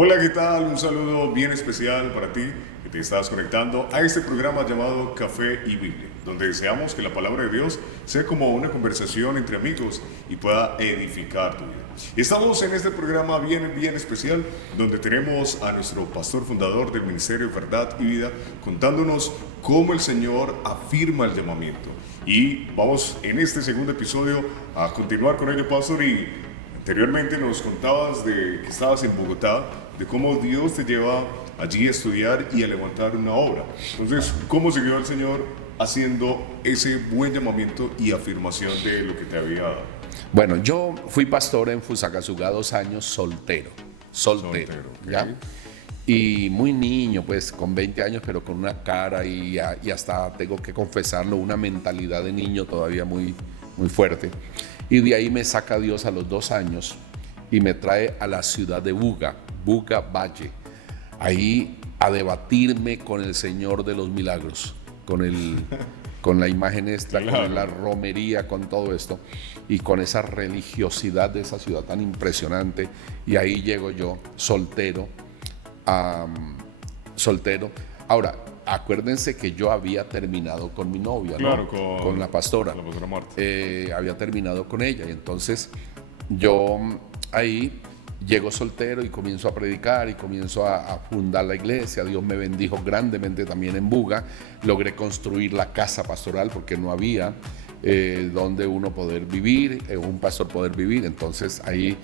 Hola, ¿qué tal? Un saludo bien especial para ti que te estás conectando a este programa llamado Café y Biblia, donde deseamos que la palabra de Dios sea como una conversación entre amigos y pueda edificar tu vida. Estamos en este programa bien especial, donde tenemos a nuestro pastor fundador del Ministerio Verdad y Vida contándonos cómo el Señor afirma el llamamiento. Y vamos en este segundo episodio a continuar con ello, pastor, y anteriormente nos contabas de que estabas en Bogotá, de cómo Dios te lleva allí a estudiar y a levantar una obra. Entonces, ¿cómo siguió el Señor haciendo ese buen llamamiento y afirmación de lo que te había dado? Bueno, yo fui pastor en Fusagasugá 2 años soltero, ¿ya? Ok. Y muy niño, pues con 20 años, pero con una cara y hasta tengo que confesarlo, una mentalidad de niño todavía muy fuerte. Y de ahí me saca Dios a los 2 años y me trae a la ciudad de Buga Valle, ahí a debatirme con el Señor de los Milagros, con la imagen esta, Claro. con la romería, con todo esto y con esa religiosidad de esa ciudad tan impresionante. Y ahí llego yo, soltero. Ahora, acuérdense que yo había terminado con mi novia, Claro, ¿no? Con la pastora. Con la pastora Marta. Había terminado con ella y entonces yo ahí llego soltero y comienzo a predicar y comienzo a fundar la iglesia. Dios me bendijo grandemente también en Buga. Logré construir la casa pastoral porque no había donde uno poder vivir, un pastor poder vivir. Entonces ahí,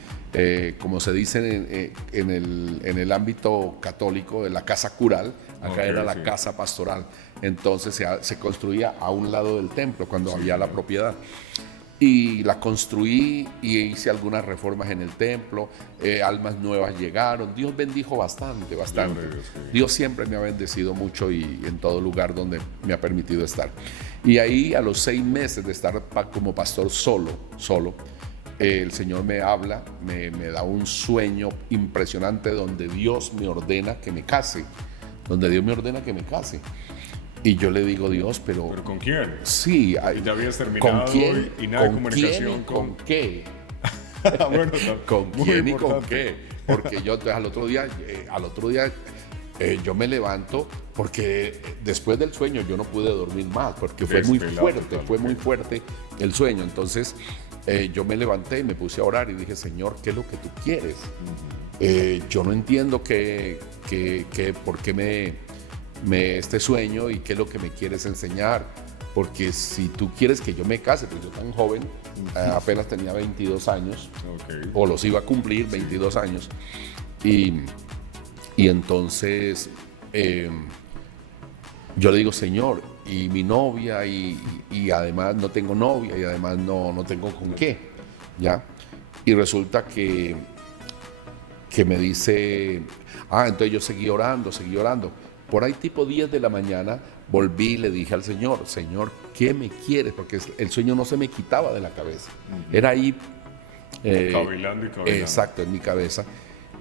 como se dice en el ámbito católico, de la casa cural, acá era la casa pastoral. Entonces se construía a un lado del templo cuando había la propiedad. Y la construí y hice algunas reformas en el templo, almas nuevas llegaron. Dios bendijo bastante. Dios siempre me ha bendecido mucho y en todo lugar donde me ha permitido estar. Y ahí a los 6 meses de estar como pastor solo, el Señor me habla, me da un sueño impresionante donde Dios me ordena que me case. Y yo le digo, Dios, ¿Pero con quién? sí, Y ya habías terminado ¿con quién? y nada de ¿Con comunicación quién y con qué? Bueno, ¿Con muy quién y con importante. qué? Porque yo entonces al otro día yo me levanto porque después del sueño yo no pude dormir más porque fue muy fuerte el sueño. Entonces yo me levanté y me puse a orar y dije, Señor, ¿qué es lo que tú quieres? Yo no entiendo por qué este sueño y qué es lo que me quieres enseñar, porque si tú quieres que yo me case, pues yo tan joven, apenas tenía 22 años, Ok. o los iba a cumplir, 22 años, y entonces yo le digo, Señor, y mi novia, y además no tengo novia, y además no tengo con qué, ¿ya? Y resulta que me dice, entonces yo seguí orando. Por ahí tipo 10 de la mañana volví y le dije al Señor, Señor, ¿qué me quieres? Porque el sueño no se me quitaba de la cabeza. Era ahí, Cavilando. exacto, en mi cabeza,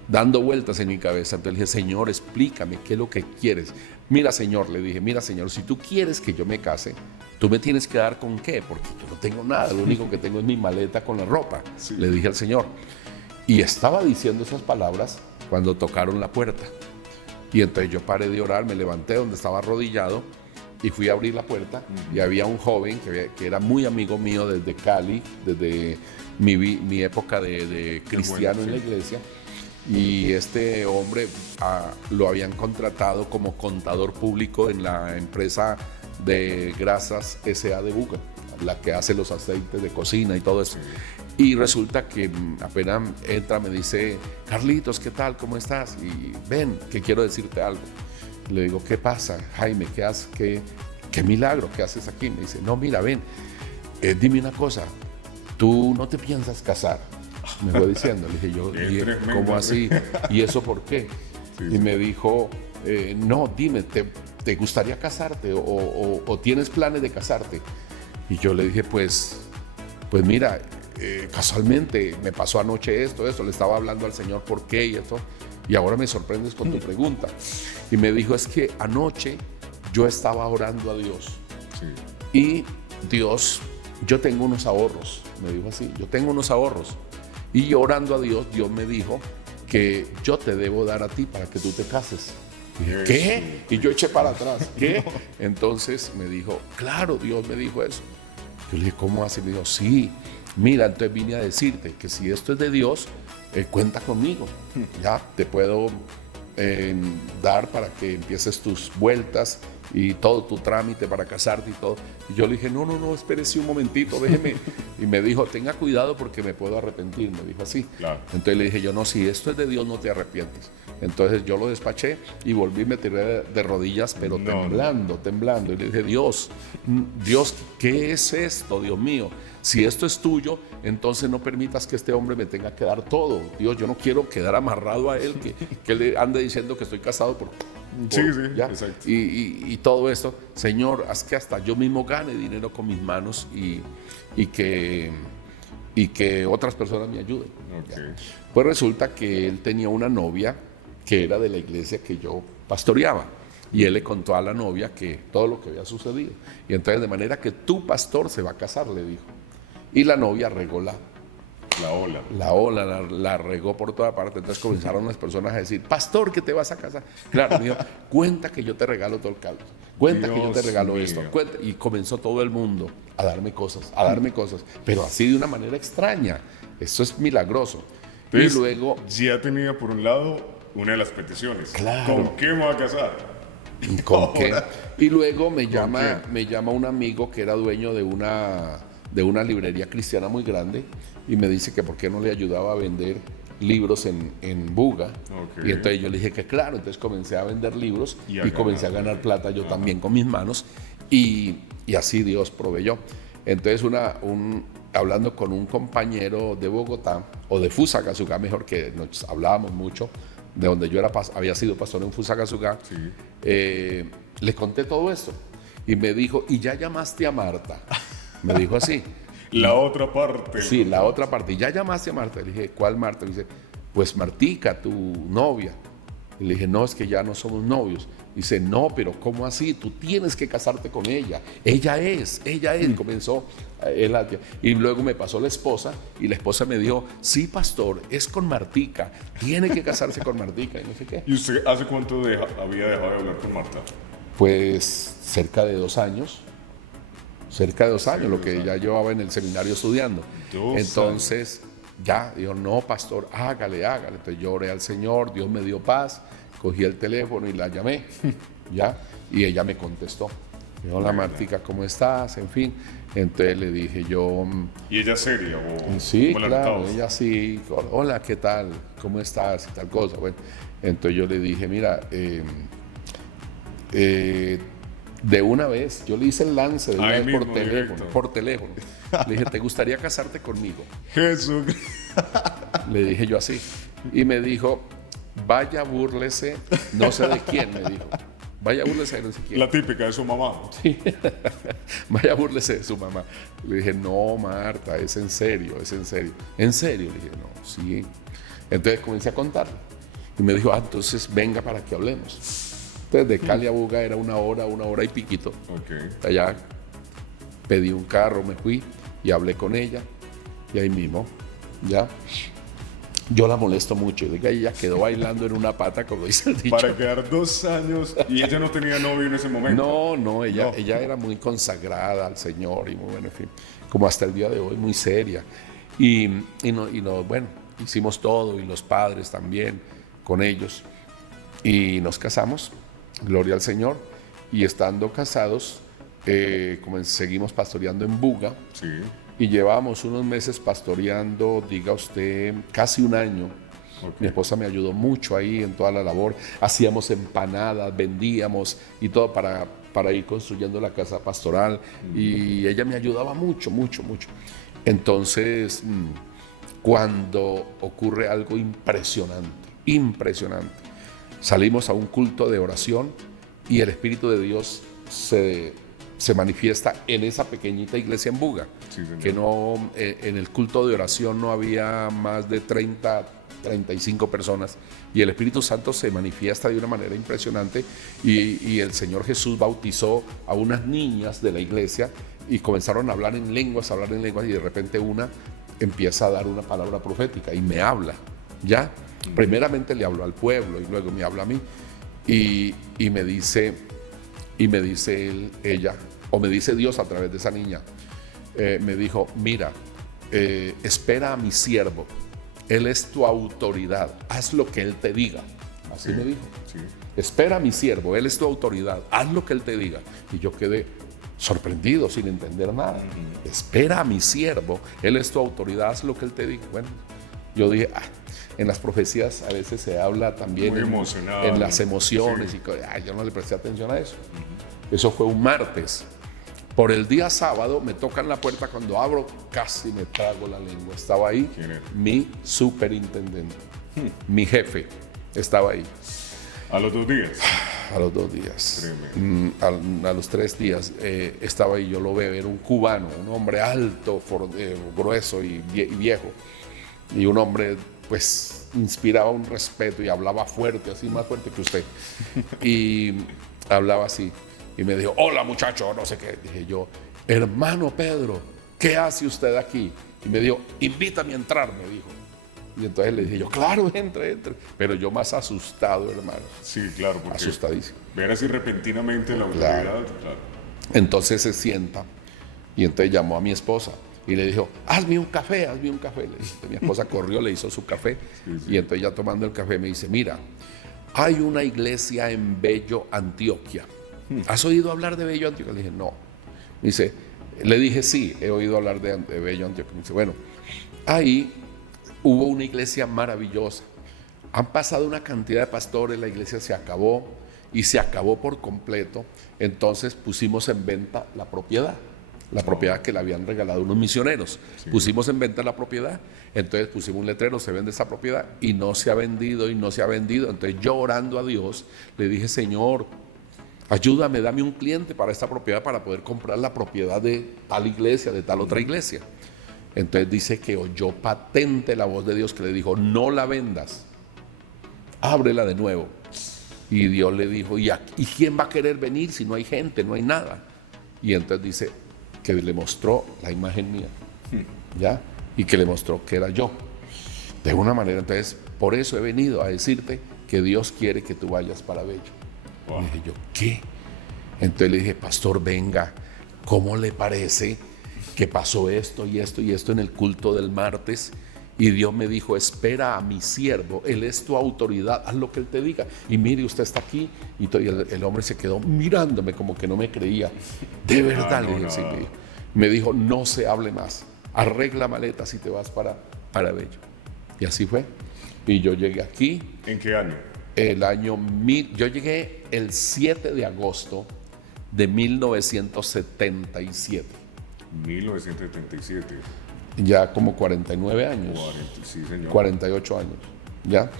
dando vueltas en mi cabeza. Entonces le dije, Señor, explícame, ¿qué es lo que quieres? Mira, Señor, le dije, mira, Señor, si tú quieres que yo me case, tú me tienes que dar con qué, porque yo no tengo nada, lo único que tengo es mi maleta con la ropa. Sí. Le dije al Señor. Y estaba diciendo esas palabras cuando tocaron la puerta. Y entonces yo paré de orar, me levanté donde estaba arrodillado y fui a abrir la puerta. Y había un joven que era muy amigo mío desde Cali, desde mi época de cristiano en la iglesia. Y este hombre lo habían contratado como contador público en la empresa de grasas S.A. de Buga, la que hace los aceites de cocina y todo eso. Y resulta que apenas entra me dice, Carlitos, ¿qué tal? ¿Cómo estás? Y ven, que quiero decirte algo. Le digo, ¿qué pasa, Jaime? ¿Qué milagro? ¿Qué haces aquí? Me dice, no, mira, ven, dime una cosa, tú no te piensas casar. Me fue diciendo, le dije yo, ¿cómo así? ¿Y eso por qué? Y me dijo, no, dime, ¿te gustaría casarte o tienes planes de casarte? Y yo le dije, pues mira, casualmente me pasó anoche esto, le estaba hablando al Señor por qué y esto, y ahora me sorprendes con tu pregunta. Y me dijo, es que anoche yo estaba orando a Dios. Sí. Y Dios, yo tengo unos ahorros, me dijo así, yo tengo unos ahorros. Y yo orando a Dios, Dios me dijo que yo te debo dar a ti para que tú te cases. Dije, ¿qué? Y yo eché para atrás, ¿qué? Entonces me dijo, claro, Dios me dijo eso. Yo le dije, ¿cómo así? Me dijo, sí, mira, entonces vine a decirte que si esto es de Dios, cuenta conmigo, ya, te puedo dar para que empieces tus vueltas y todo tu trámite para casarte y todo. Y yo le dije, no, espérese un momentito, déjeme. Y me dijo, tenga cuidado porque me puedo arrepentir, me dijo así. Claro. Entonces le dije yo, no, si esto es de Dios, no te arrepientes. Entonces yo lo despaché y volví, me tiré de rodillas, pero temblando. Y le dije, Dios, ¿qué es esto, Dios mío? Si esto es tuyo, entonces no permitas que este hombre me tenga que dar todo. Dios, yo no quiero quedar amarrado a él, que le ande diciendo que estoy casado por Sí, ¿ya? exacto. Y todo esto, Señor, haz que hasta yo mismo gane dinero con mis manos y que otras personas me ayuden. Okay. Pues resulta que él tenía una novia que era de la iglesia que yo pastoreaba. Y él le contó a la novia que todo lo que había sucedido. Y entonces, de manera que tu pastor se va a casar, le dijo. Y la novia regó la ola, la regó por toda parte. Entonces comenzaron las personas a decir, pastor, que te vas a casar. Claro, me dijo, cuenta que yo te regalo todo el caldo. Cuenta que yo te regalo esto. Cuenta. Y comenzó todo el mundo a darme cosas. Pero así de una manera extraña. Esto es milagroso. Entonces, y luego... ya tenía por un lado una de las peticiones. Claro. ¿Con qué me va a casar? ¿Con qué? Y luego me llama un amigo que era dueño de una librería cristiana muy grande y me dice que por qué no le ayudaba a vender libros en Buga. Okay. Y entonces yo le dije que claro, entonces comencé a vender libros y comencé a ganar plata yo también con mis manos y así Dios proveyó. Entonces hablando con un compañero de Bogotá o de Fusagasugá, mejor, que nos hablábamos mucho, de donde yo había sido pastor en Fusagasugá, Sí. le conté todo esto y me dijo, ¿y ya llamaste a Marta? Me dijo así. La otra parte. Sí, la otra parte. ¿Y ya llamaste a Marta? Le dije, ¿cuál Marta? Me dice, pues Martica, tu novia. Y le dije, no, es que ya no somos novios. Dice, no, pero ¿cómo así? Tú tienes que casarte con ella. Ella es. Comenzó y luego me pasó la esposa y la esposa me dijo, sí, pastor, es con Martica. Tiene que casarse con Martica y no sé qué. ¿Y usted hace cuánto había dejado de hablar con Marta? Pues cerca de 2 años. Lo que ya llevaba en el seminario estudiando. Entonces, ya, dijo, no, pastor, hágale. Entonces yo oré al Señor, Dios me dio paz, cogí el teléfono y la llamé, ¿ya? Y ella me contestó. Dijo, hola Martica, ¿cómo estás? En fin. Entonces le dije yo... ¿Y ella seria o...? Sí, claro, ella sí. Hola, ¿qué tal? ¿Cómo estás? Y tal cosa. Bueno, entonces yo le dije, mira, de una vez, yo le hice el lance de una vez por teléfono. Le dije, ¿te gustaría casarte conmigo? Jesús. Le dije yo así. Y me dijo, vaya, búrlese, no sé de quién, me dijo. Vaya, búrlese de no sé quién. La típica de su mamá. Sí. Vaya, búrlese de su mamá. Le dije, no, Marta, es en serio. ¿En serio? Le dije, no, sí. Entonces comencé a contarle. Y me dijo, entonces venga para que hablemos. Entonces de Cali a Buga era 1 hora y piquito. Okay. Allá pedí un carro, me fui y hablé con ella. Y ahí mismo, ya. Yo la molesto mucho. Diga, ella quedó bailando en una pata, como dice el dicho. Para quedar 2 años y ella no tenía novio en ese momento. No, ella era muy consagrada al Señor y muy bueno, en fin, como hasta el día de hoy, muy seria. Y bueno, hicimos todo y los padres también con ellos. Y nos casamos, gloria al Señor. Y estando casados, seguimos pastoreando en Buga. Sí. Y llevábamos unos meses pastoreando, diga usted, casi 1 año. Okay. Mi esposa me ayudó mucho ahí en toda la labor. Hacíamos empanadas, vendíamos y todo para ir construyendo la casa pastoral. Y ella me ayudaba mucho. Entonces, cuando ocurre algo impresionante, salimos a un culto de oración y el Espíritu de Dios se manifiesta en esa pequeñita iglesia en Buga, sí, que no, en el culto de oración no había más de 35 personas y el Espíritu Santo se manifiesta de una manera impresionante y el Señor Jesús bautizó a unas niñas de la iglesia y comenzaron a hablar en lenguas y de repente una empieza a dar una palabra profética y me habla, ¿ya? Primeramente le habló al pueblo y luego me habla a mí. Y me dice ella, o me dice Dios a través de esa niña, me dijo, mira, espera a mi siervo, él es tu autoridad, haz lo que él te diga. Así me dijo. Sí. Espera a mi siervo, él es tu autoridad, haz lo que él te diga. Y yo quedé sorprendido, sin entender nada. Espera a mi siervo, él es tu autoridad, haz lo que él te diga. Bueno, yo dije, en las profecías a veces se habla también en las emociones, sí. Y yo no le presté atención a eso. Eso fue un martes. Por el día sábado me tocan la puerta, cuando abro casi me trago la lengua. Estaba ahí mi superintendente, mi jefe, estaba ahí. ¿A los 2 días? A los 2 días. A los 3 días estaba ahí, yo lo veo, era un cubano, un hombre alto, grueso y viejo. Y un hombre, pues, inspiraba un respeto y hablaba fuerte, así más fuerte que usted. Y hablaba así. Y me dijo, hola muchacho, no sé qué. Dije yo, hermano Pedro, ¿qué hace usted aquí? Y me dijo, invítame a entrar, me dijo. Y entonces le dije yo, claro, entre. Pero yo más asustado, hermano. Sí, claro. Porque asustadísimo. ver así repentinamente la autoridad, claro. Entonces se sienta y entonces llamó a mi esposa y le dijo, hazme un café. Le dije, mi esposa corrió, le hizo su café. Sí. Y entonces ya tomando el café me dice, mira, hay una iglesia en Bello, Antioquia. ¿Has oído hablar de Bello, Antioquia? Le dije, no. Le dije, sí, he oído hablar de Bello, Antioquia. Me dice, bueno, ahí hubo una iglesia maravillosa. Han pasado una cantidad de pastores, la iglesia se acabó y se acabó por completo. Entonces pusimos en venta la propiedad que le habían regalado unos misioneros. Sí. Pusimos en venta la propiedad, entonces pusimos un letrero, se vende esa propiedad, y no se ha vendido. Entonces yo, orando a Dios, le dije, Señor, ayúdame, dame un cliente para esta propiedad para poder comprar la propiedad de tal iglesia, de tal otra iglesia. Entonces dice que oyó patente la voz de Dios que le dijo, no la vendas, ábrela de nuevo. Y Dios le dijo, ¿y quién va a querer venir si no hay gente, no hay nada? Y entonces dice que le mostró la imagen mía, ¿ya? Y que le mostró que era yo. De una manera, entonces, por eso he venido a decirte que Dios quiere que tú vayas para Bello. Wow. Y dije yo, ¿qué? Entonces le dije, pastor, venga, ¿cómo le parece que pasó esto y esto y esto en el culto del martes? Y Dios me dijo, espera a mi siervo, él es tu autoridad, haz lo que él te diga. Y mire, usted está aquí. Y el hombre se quedó mirándome como que no me creía. De verdad, le dije, sí, me dijo, no se hable más, arregla maletas y te vas para Bello. Y así fue. Y yo llegué aquí. ¿En qué año? Yo llegué el 7 de agosto de 1977. 1977. Ya como 49 años. 40, sí, señor. 48 años. Ya,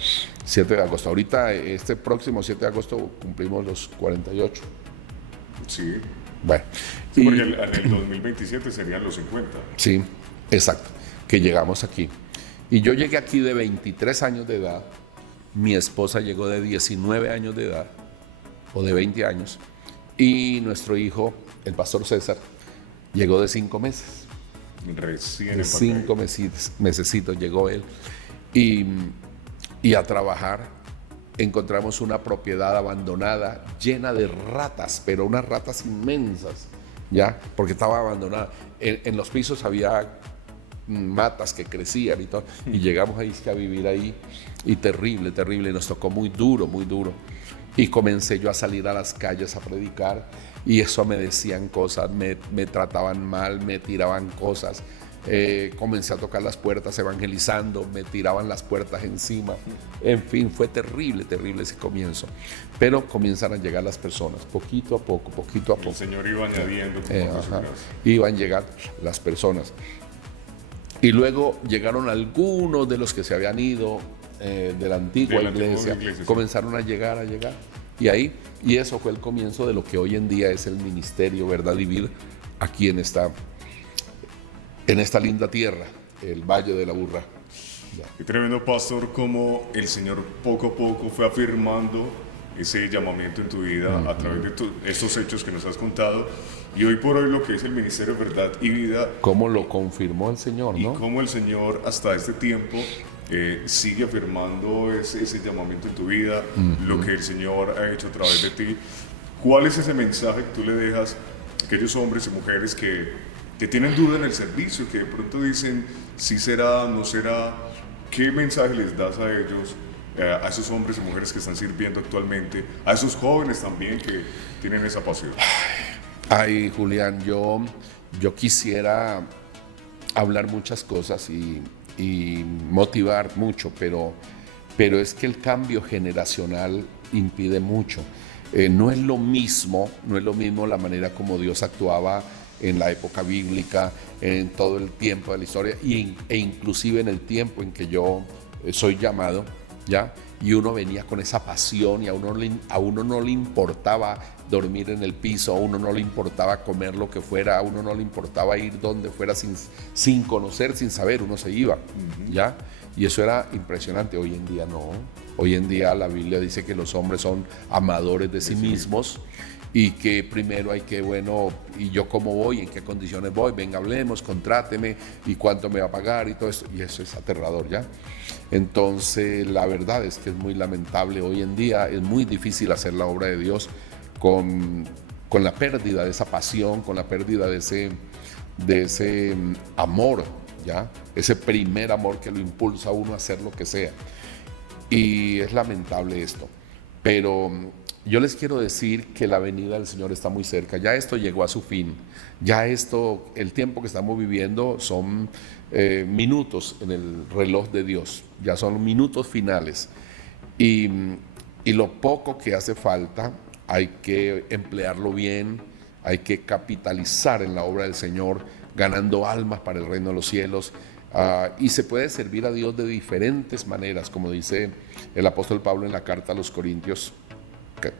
7 de agosto. Ahorita, este próximo 7 de agosto, cumplimos los 48. Sí. Bueno. Sí, porque en el 2027 serían los 50. Sí, exacto. Que llegamos aquí. Y yo llegué aquí de 23 años de edad. Mi esposa llegó de 19 años de edad, o de 20 años. Y nuestro hijo, el pastor César, llegó de 5 meses. Recién. De 5 mesecitos llegó él. Y a trabajar. Encontramos una propiedad abandonada, llena de ratas, pero unas ratas inmensas, ¿ya? Porque estaba abandonada. En los pisos había matas que crecían y todo. Y llegamos ahí a vivir ahí. Y terrible. Nos tocó muy duro. Y comencé yo a salir a las calles a predicar. Y eso me decían cosas, me trataban mal, me tiraban cosas. Comencé a tocar las puertas evangelizando, me tiraban las puertas encima. En fin, fue terrible ese comienzo. Pero comienzan a llegar las personas, poquito a poco. El Señor iba añadiendo. Iban a llegar las personas. Y luego llegaron algunos de los que se habían ido de la antigua iglesia. Comenzaron a llegar. Y eso fue el comienzo de lo que hoy en día es el ministerio Verdad y Vida aquí en esta linda tierra, el Valle de la Burra. Qué tremendo, pastor, como el Señor poco a poco fue afirmando ese llamamiento en tu vida a través de estos hechos que nos has contado. Y hoy por hoy lo que es el ministerio Verdad y Vida. Cómo lo confirmó el Señor, ¿no? Y cómo el Señor hasta este tiempo sigue afirmando ese llamamiento en tu vida, lo que el Señor ha hecho a través de ti. ¿Cuál es ese mensaje que tú le dejas a aquellos hombres y mujeres que tienen duda en el servicio, que de pronto dicen si será, no será? ¿Qué mensaje les das a ellos, a esos hombres y mujeres que están sirviendo actualmente, a esos jóvenes también que tienen esa pasión? Ay, Julián, yo quisiera hablar muchas cosas y motivar mucho, pero es que el cambio generacional impide mucho. No es lo mismo la manera como Dios actuaba en la época bíblica, en todo el tiempo de la historia e inclusive en el tiempo en que yo soy llamado, ¿ya? Y uno venía con esa pasión y a uno no le importaba dormir en el piso, a uno no le importaba comer lo que fuera, a uno no le importaba ir donde fuera sin conocer, sin saber, uno se iba, ¿ya? Y eso era impresionante. Hoy en día no. Hoy en día la Biblia dice que los hombres son amadores de sí mismos y que primero hay que, bueno, ¿y yo cómo voy? ¿En qué condiciones voy? Venga, hablemos, contráteme, ¿y cuánto me va a pagar? Y todo eso. Y eso es aterrador, ¿ya? Entonces, la verdad es que es muy lamentable. Hoy en día es muy difícil hacer la obra de Dios con la pérdida de esa pasión, con la pérdida de ese amor, ¿ya? Ese primer amor que lo impulsa a uno a hacer lo que sea. Y es lamentable esto. Pero yo les quiero decir que la venida del Señor está muy cerca. Ya esto llegó a su fin. Ya esto, el tiempo que estamos viviendo son minutos en el reloj de Dios. Ya son minutos finales. Y lo poco que hace falta hay que emplearlo bien, hay que capitalizar en la obra del Señor, ganando almas para el reino de los cielos. Y se puede servir a Dios de diferentes maneras, como dice el apóstol Pablo en la carta a los Corintios,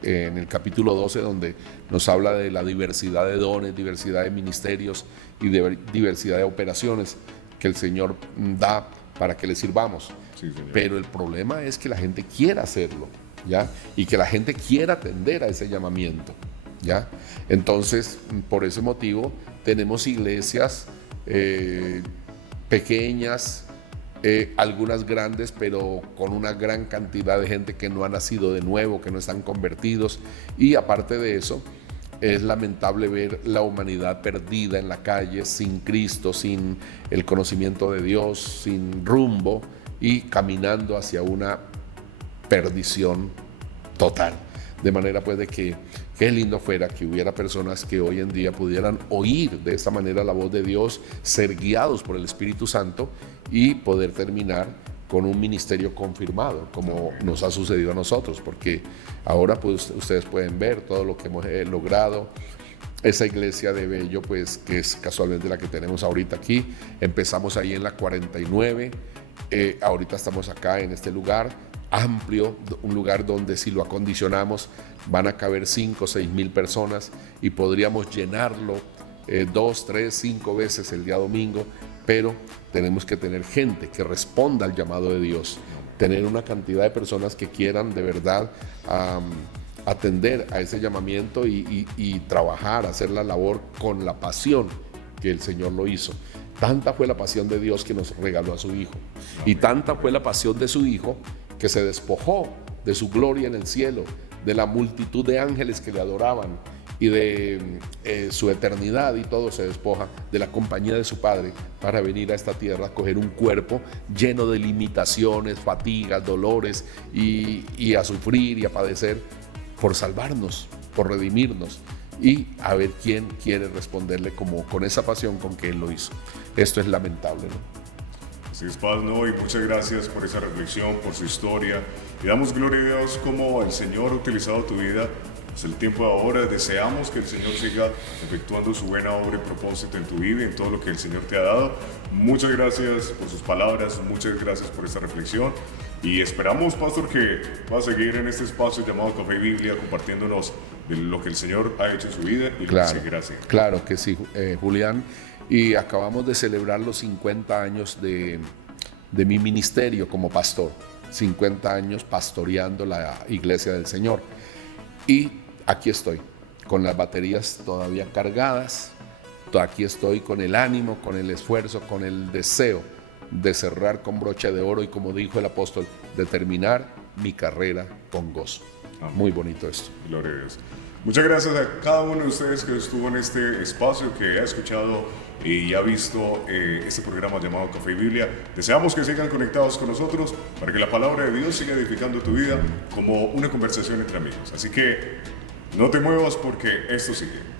en el capítulo 12, donde nos habla de la diversidad de dones, diversidad de ministerios y de diversidad de operaciones que el Señor da para que le sirvamos. Sí, pero el problema es que la gente quiera hacerlo, ¿ya? Y que la gente quiera atender a ese llamamiento, ¿ya? Entonces, por ese motivo, tenemos iglesias pequeñas, algunas grandes, pero con una gran cantidad de gente que no ha nacido de nuevo, que no están convertidos. Y aparte de eso, es lamentable ver la humanidad perdida en la calle, sin Cristo, sin el conocimiento de Dios, sin rumbo y caminando hacia una perdición total. De manera pues de que qué lindo fuera que hubiera personas que hoy en día pudieran oír de esta manera la voz de Dios, ser guiados por el Espíritu Santo y poder terminar con un ministerio confirmado, como nos ha sucedido a nosotros, porque ahora pues ustedes pueden ver todo lo que hemos logrado. Esa iglesia de Bello, pues, que es casualmente la que tenemos ahorita aquí, empezamos ahí en la 49, ahorita estamos acá en este lugar amplio, un lugar donde si lo acondicionamos van a caber 5 o 6 mil personas y podríamos llenarlo 2, 3, 5 veces el día domingo, pero tenemos que tener gente que responda al llamado de Dios, tener una cantidad de personas que quieran de verdad atender a ese llamamiento y trabajar, hacer la labor con la pasión que el Señor lo hizo. Tanta fue la pasión de Dios que nos regaló a su Hijo, y tanta fue la pasión de su Hijo que se despojó de su gloria en el cielo, de la multitud de ángeles que le adoraban y de su eternidad, y todo se despoja de la compañía de su Padre para venir a esta tierra a coger un cuerpo lleno de limitaciones, fatigas, dolores y a sufrir y a padecer por salvarnos, por redimirnos, y a ver quién quiere responderle con esa pasión con que Él lo hizo. Esto es lamentable, ¿no? Así es, Paz, ¿no? Y muchas gracias por esa reflexión, por su historia. Y damos gloria a Dios como el Señor ha utilizado tu vida. Es el tiempo de ahora. Deseamos que el Señor siga efectuando su buena obra y propósito en tu vida y en todo lo que el Señor te ha dado. Muchas gracias por sus palabras, muchas gracias por esta reflexión. Y esperamos, Pastor, que va a seguir en este espacio llamado Café y Biblia, compartiéndonos de lo que el Señor ha hecho en su vida y lo que seguirá haciendo. Claro que sí, Julián. Y acabamos de celebrar los 50 años de mi ministerio como pastor. 50 años pastoreando la iglesia del Señor. Y aquí estoy, con las baterías todavía cargadas. Aquí estoy con el ánimo, con el esfuerzo, con el deseo de cerrar con broche de oro y, como dijo el apóstol, de terminar mi carrera con gozo. Amén. Muy bonito esto. Gloria a Dios. Muchas gracias a cada uno de ustedes que estuvo en este espacio, que ha escuchado y ha visto este programa llamado Café y Biblia. Deseamos que sigan conectados con nosotros para que la palabra de Dios siga edificando tu vida como una conversación entre amigos. Así que no te muevas porque esto sigue.